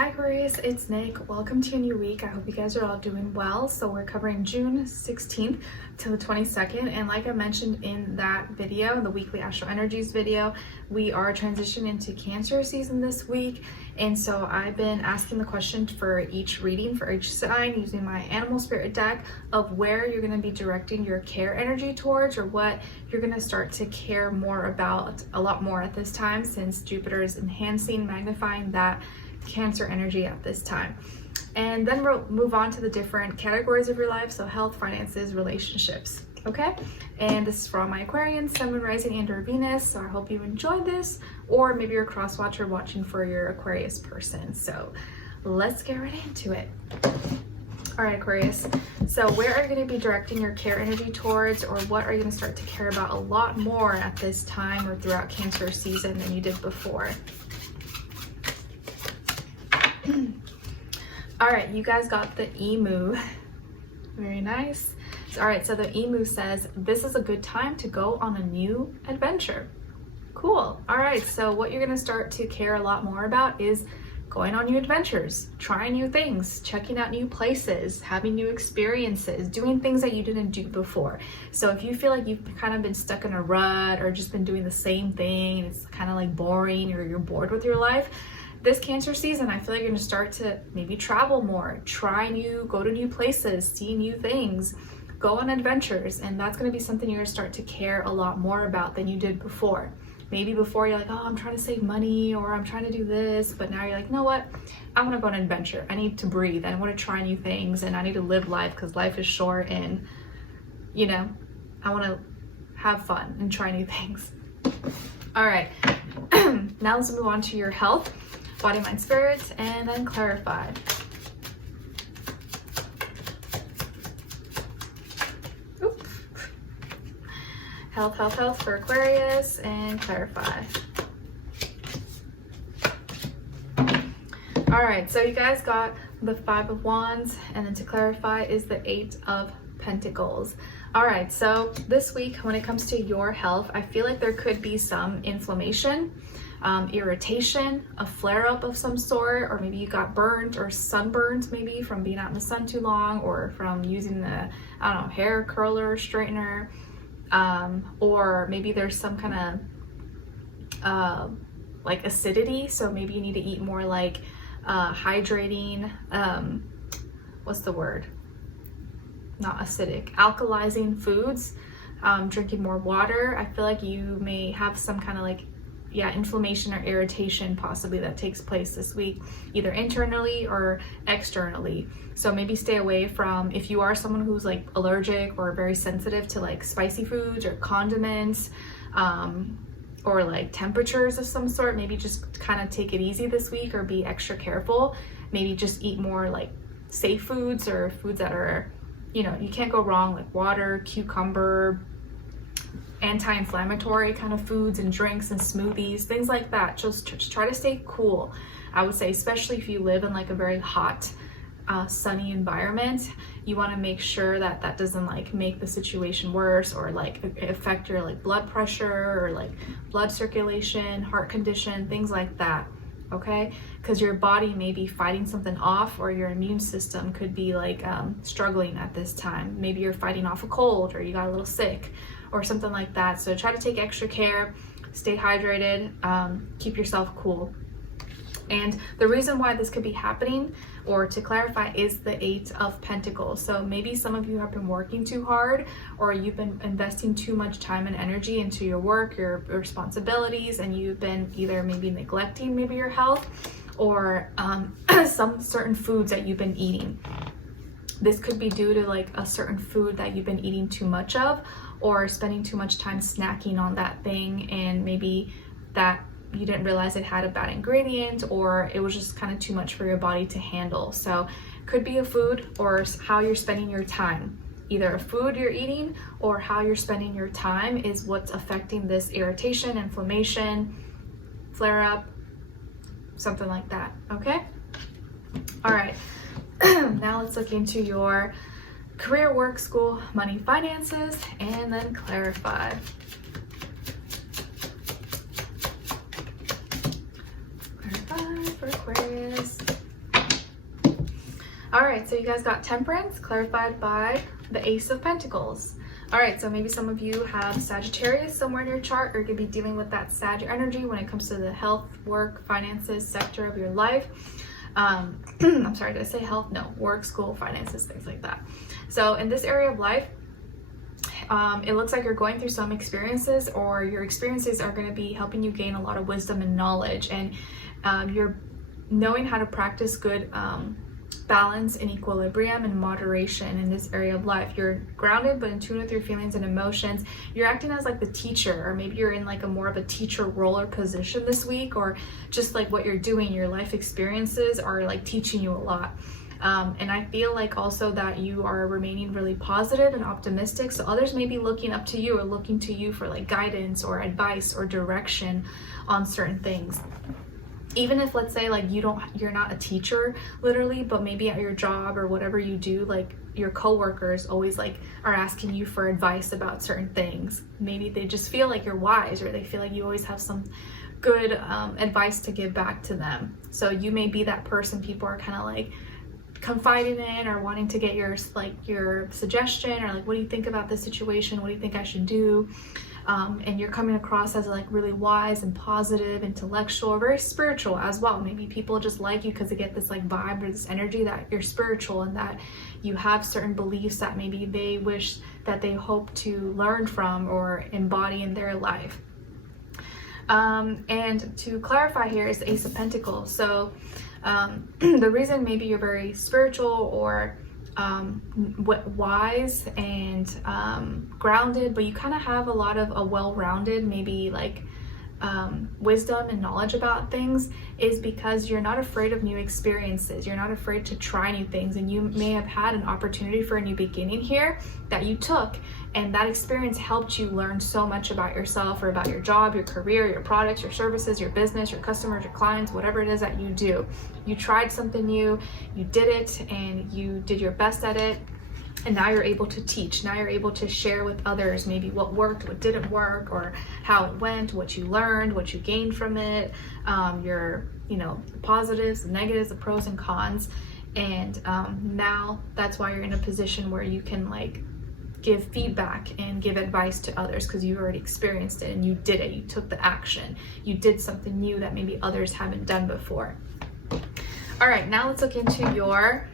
Hi Aquarius, it's Nick. Welcome to a new week. I hope you guys are all doing well. So we're covering June 16th to the 22nd, and like I mentioned in that video, the weekly astro energies video, we are transitioning into Cancer season this week. And so I've been asking the question for each reading for each sign using my animal spirit deck of where you're going to be directing your care energy towards, or what you're going to start to care more about a lot more at this time, since Jupiter is enhancing, magnifying that Cancer energy at this time. And then we'll move on to the different categories of your life, so health, finances, relationships. Okay, and this is for all my Aquarians, Sun, Moon, Rising, and or Venus. So I hope you enjoyed this, or maybe you're a cross watcher watching for your Aquarius person. So let's get right into it. All right, Aquarius, so where are you going to be directing your care energy towards, or what are you going to start to care about a lot more at this time or throughout Cancer season than you did before? All right, you guys got the emu. Very nice. All right, so the emu says this is a good time to go on a new adventure. Cool. All right, so what you're going to start to care a lot more about is going on new adventures, trying new things, checking out new places, having new experiences, doing things that you didn't do before. So if you feel like you've kind of been stuck in a rut or just been doing the same thing, it's kind of like boring, or you're bored with your life, this Cancer season, I feel like you're going to start to maybe travel more, go to new places, see new things, go on adventures, and that's going to be something you're going to start to care a lot more about than you did before. Maybe before you're like, oh, I'm trying to save money, or I'm trying to do this, but now you're like, you know what? I want to go on an adventure. I need to breathe. I want to try new things, and I need to live life because life is short, and you know, I want to have fun and try new things. All right, now let's move on to your health. Body, mind, spirit, and then clarify. Oop. Health for Aquarius, and clarify. All right, so you guys got the 5 of Wands, and then to clarify is the 8 of Pentacles. All right, so this week when it comes to your health, I feel like there could be some inflammation, irritation, a flare-up of some sort, or maybe you got burnt or sunburned maybe from being out in the sun too long, or from using the, I don't know, hair curler or straightener, or maybe there's some kind of like acidity, so maybe you need to eat more like hydrating, what's the word? Not acidic, alkalizing foods, drinking more water. I feel like you may have some kind of like, inflammation or irritation possibly that takes place this week, either internally or externally. So maybe stay away from, if you are someone who's like allergic or very sensitive to like spicy foods or condiments, or like temperatures of some sort, maybe just kind of take it easy this week or be extra careful. Maybe just eat more like safe foods, or foods that are, you know, you can't go wrong, like water, cucumber, anti-inflammatory kind of foods and drinks and smoothies, things like that. Just try to stay cool, I would say, especially if you live in like a very hot, sunny environment. You want to make sure that that doesn't like make the situation worse, or like affect your like blood pressure, or like blood circulation, heart condition, things like that. Okay, because your body may be fighting something off, or your immune system could be like struggling at this time. Maybe you're fighting off a cold, or you got a little sick, or something like that. So try to take extra care, stay hydrated, keep yourself cool. And the reason why this could be happening, or to clarify, is the 8 of Pentacles. So maybe some of you have been working too hard, or you've been investing too much time and energy into your work, your responsibilities, and you've been either maybe neglecting maybe your health, or some certain foods that you've been eating. This could be due to like a certain food that you've been eating too much of, or spending too much time snacking on that thing, and maybe that you didn't realize it had a bad ingredient, or it was just kind of too much for your body to handle. So could be a food, or how you're spending your time. Either a food you're eating or how you're spending your time is what's affecting this irritation, inflammation, flare up, something like that. Okay, all right. Now let's look into your career, work, school, money, finances, and then clarify. Clarify for Aquarius. All right, so you guys got Temperance clarified by the Ace of Pentacles. All right, so maybe some of you have Sagittarius somewhere in your chart, or you could be dealing with that Sag energy when it comes to the health, work, finances sector of your life. I'm sorry, did I say health? No, work, school, finances, things like that. So in this area of life, it looks like you're going through some experiences, or your experiences are going to be helping you gain a lot of wisdom and knowledge, and you're knowing how to practice good balance and equilibrium and moderation in this area of life. You're grounded but in tune with your feelings and emotions. You're acting as like the teacher, or maybe you're in like a more of a teacher role or position this week, or just like what you're doing, your life experiences are like teaching you a lot. And I feel like also that you are remaining really positive and optimistic, so others may be looking up to you or looking to you for like guidance or advice or direction on certain things. Even if, let's say, like you're not a teacher literally, but maybe at your job or whatever you do, like your coworkers always like are asking you for advice about certain things. Maybe they just feel like you're wise, or they feel like you always have some good advice to give back to them. So you may be that person people are kind of like confiding in, or wanting to get your suggestion, or like, what do you think about this situation? What do you think I should do? And you're coming across as like really wise and positive, intellectual, very spiritual as well. Maybe people just like you because they get this like vibe or this energy that you're spiritual, and that you have certain beliefs that maybe they wish that they hope to learn from or embody in their life. And to clarify here is the Ace of Pentacles. So the reason maybe you're very spiritual or wise and grounded, but you kind of have a lot of a well-rounded, maybe like wisdom and knowledge about things, is because you're not afraid of new experiences. You're not afraid to try new things, and you may have had an opportunity for a new beginning here that you took, and that experience helped you learn so much about yourself, or about your job, your career, your products, your services, your business, your customers, your clients, whatever it is that you do. You tried something new, you did it, and you did your best at it. And now you're able to teach. Now you're able to share with others maybe what worked, what didn't work, or how it went, what you learned, what you gained from it, your positives, the negatives, the pros and cons. And now that's why you're in a position where you can like give feedback and give advice to others, because you already experienced it and you did it. You took the action. You did something new that maybe others haven't done before. All right, now let's look into your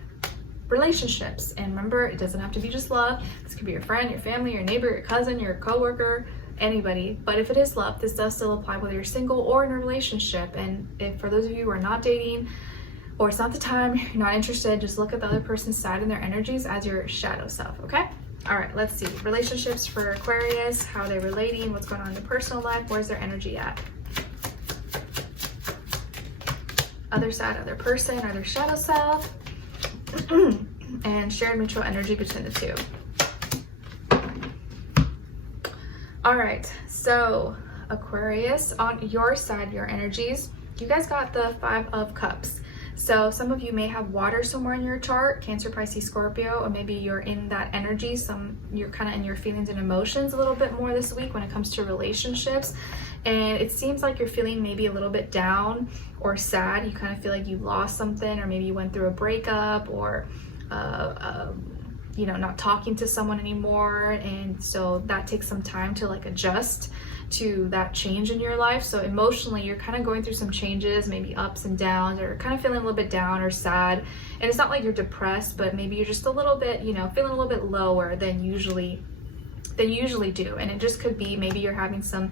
relationships. And remember, it doesn't have to be just love. This could be your friend, your family, your neighbor, your cousin, your coworker, anybody. But if it is love, this does still apply whether you're single or in a relationship. And if for those of you who are not dating, or it's not the time, you're not interested, just look at the other person's side and their energies as your shadow self, okay? All right, let's see. Relationships for Aquarius, how they're relating, what's going on in their personal life, where's their energy at? Other side, other person, or their shadow self. And shared mutual energy between the two. All right, so Aquarius, on your side, your energies, you guys got the 5 of Cups. So some of you may have water somewhere in your chart, Cancer, Pisces, Scorpio, or maybe you're in that energy. You're kind of in your feelings and emotions a little bit more this week when it comes to relationships. And it seems like you're feeling maybe a little bit down or sad. You kind of feel like you lost something, or maybe you went through a breakup, or not talking to someone anymore. And so that takes some time to like adjust to that change in your life. So emotionally, you're kind of going through some changes, maybe ups and downs, or kind of feeling a little bit down or sad. And it's not like you're depressed, but maybe you're just a little bit, feeling a little bit lower than you usually do. And it just could be maybe you're having some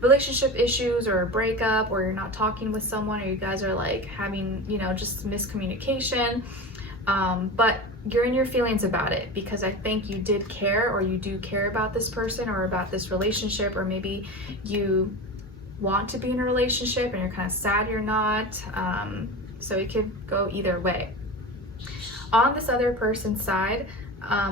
relationship issues or a breakup, or you're not talking with someone, or you guys are like having, just miscommunication. But you're in your feelings about it, because I think you did care, or you do care about this person or about this relationship, or maybe you want to be in a relationship and you're kind of sad you're not. So it could go either way. On this other person's side,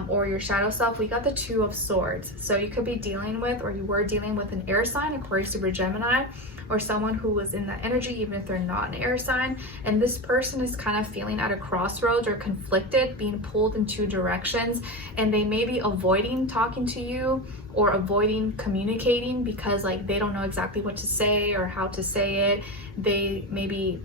or your shadow self, we got the 2 of Swords. So you could be dealing with, or you were dealing with, an air sign, Aquarius, Libra, Gemini, or someone who was in that energy, even if they're not an air sign. And this person is kind of feeling at a crossroads or conflicted, being pulled in 2 directions, and they may be avoiding talking to you or avoiding communicating because like they don't know exactly what to say or how to say it. They maybe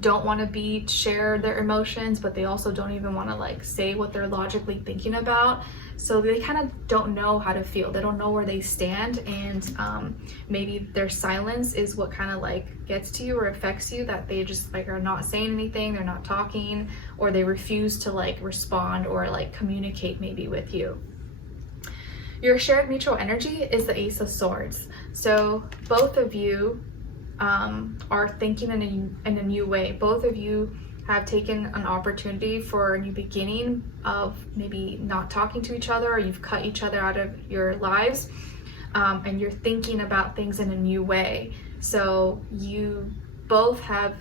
don't want to share their emotions, but they also don't even want to like say what they're logically thinking about. So they kind of don't know how to feel. They don't know where they stand, and maybe their silence is what kind of like gets to you or affects you, that they just like are not saying anything, they're not talking, or they refuse to like respond or like communicate maybe with you. Your shared mutual energy is the Ace of Swords. So both of you are thinking in a new way. Both of you have taken an opportunity for a new beginning of maybe not talking to each other, or you've cut each other out of your lives, and you're thinking about things in a new way. So you both have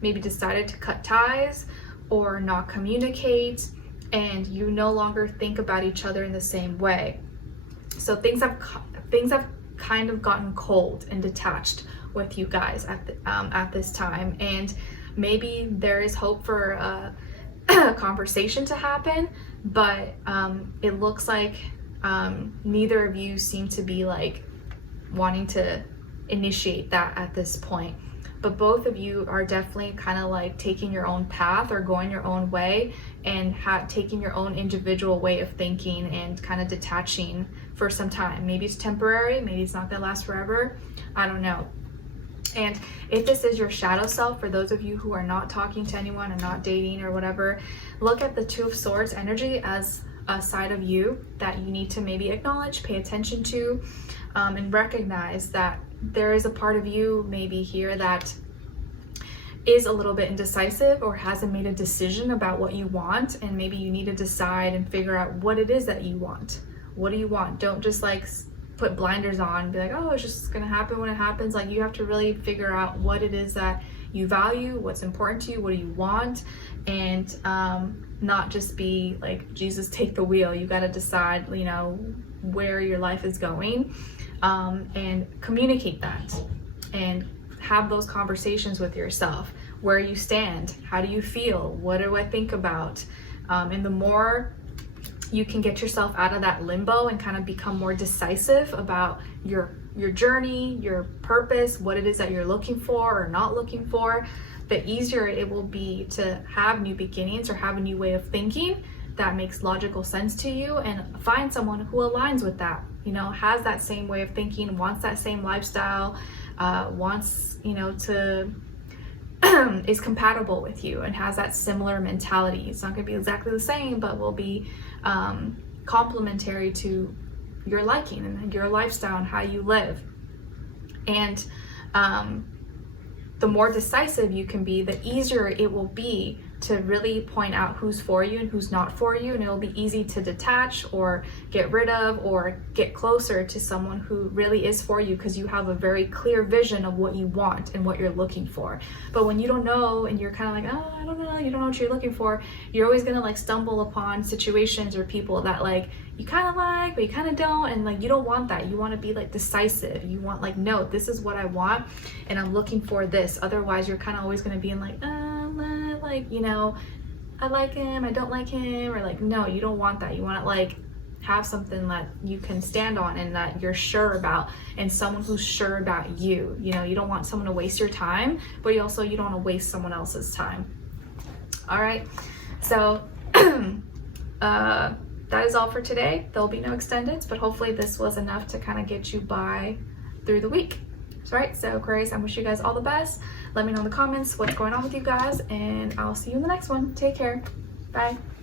maybe decided to cut ties or not communicate, and you no longer think about each other in the same way. So things have kind of gotten cold and detached with you guys at this time, and maybe there is hope for a conversation to happen, but it looks like neither of you seem to be like wanting to initiate that at this point. But both of you are definitely kind of like taking your own path or going your own way, and taking your own individual way of thinking and kind of detaching for some time. Maybe it's temporary, maybe it's not gonna last forever, I don't know. And if this is your shadow self, for those of you who are not talking to anyone and not dating or whatever, look at the Two of Swords energy as a side of you that you need to maybe acknowledge, pay attention to, and recognize that there is a part of you maybe here that is a little bit indecisive or hasn't made a decision about what you want, and maybe you need to decide and figure out what it is that you want. What do you want? Don't just like put blinders on and be like, oh, it's just gonna happen when it happens. Like, you have to really figure out what it is that you value, what's important to you, what do you want, and not just be like, Jesus, take the wheel. You got to decide, you know, where your life is going, and communicate that and have those conversations with yourself. Where you stand, how do you feel, what do I think about, and the more you can get yourself out of that limbo and kind of become more decisive about your journey, your purpose, what it is that you're looking for or not looking for, the easier it will be to have new beginnings or have a new way of thinking that makes logical sense to you, and find someone who aligns with that, you know, has that same way of thinking, wants that same lifestyle, wants, you know, to is compatible with you and has that similar mentality. It's not going to be exactly the same, but will be complementary to your liking and your lifestyle and how you live. And the more decisive you can be, the easier it will be to really point out who's for you and who's not for you, and it'll be easy to detach or get rid of or get closer to someone who really is for you, because you have a very clear vision of what you want and what you're looking for. But when you don't know and you're kind of like, oh, I don't know, you don't know what you're looking for, you're always gonna like stumble upon situations or people that like you kind of like but you kind of don't, and like you don't want that. You want to be like decisive. You want like, no, this is what I want and I'm looking for this. Otherwise you're kind of always going to be in like, like, you know, I like him, I don't like him, or like, no, you don't want that. You want to like have something that you can stand on and that you're sure about, and someone who's sure about you. You know, you don't want someone to waste your time, but you don't want to waste someone else's time. All right, so that is all for today. There'll be no extendeds, but hopefully this was enough to kind of get you by through the week. All right, so Aquarius, I wish you guys all the best. Let me know in the comments what's going on with you guys, and I'll see you in the next one. Take care. Bye.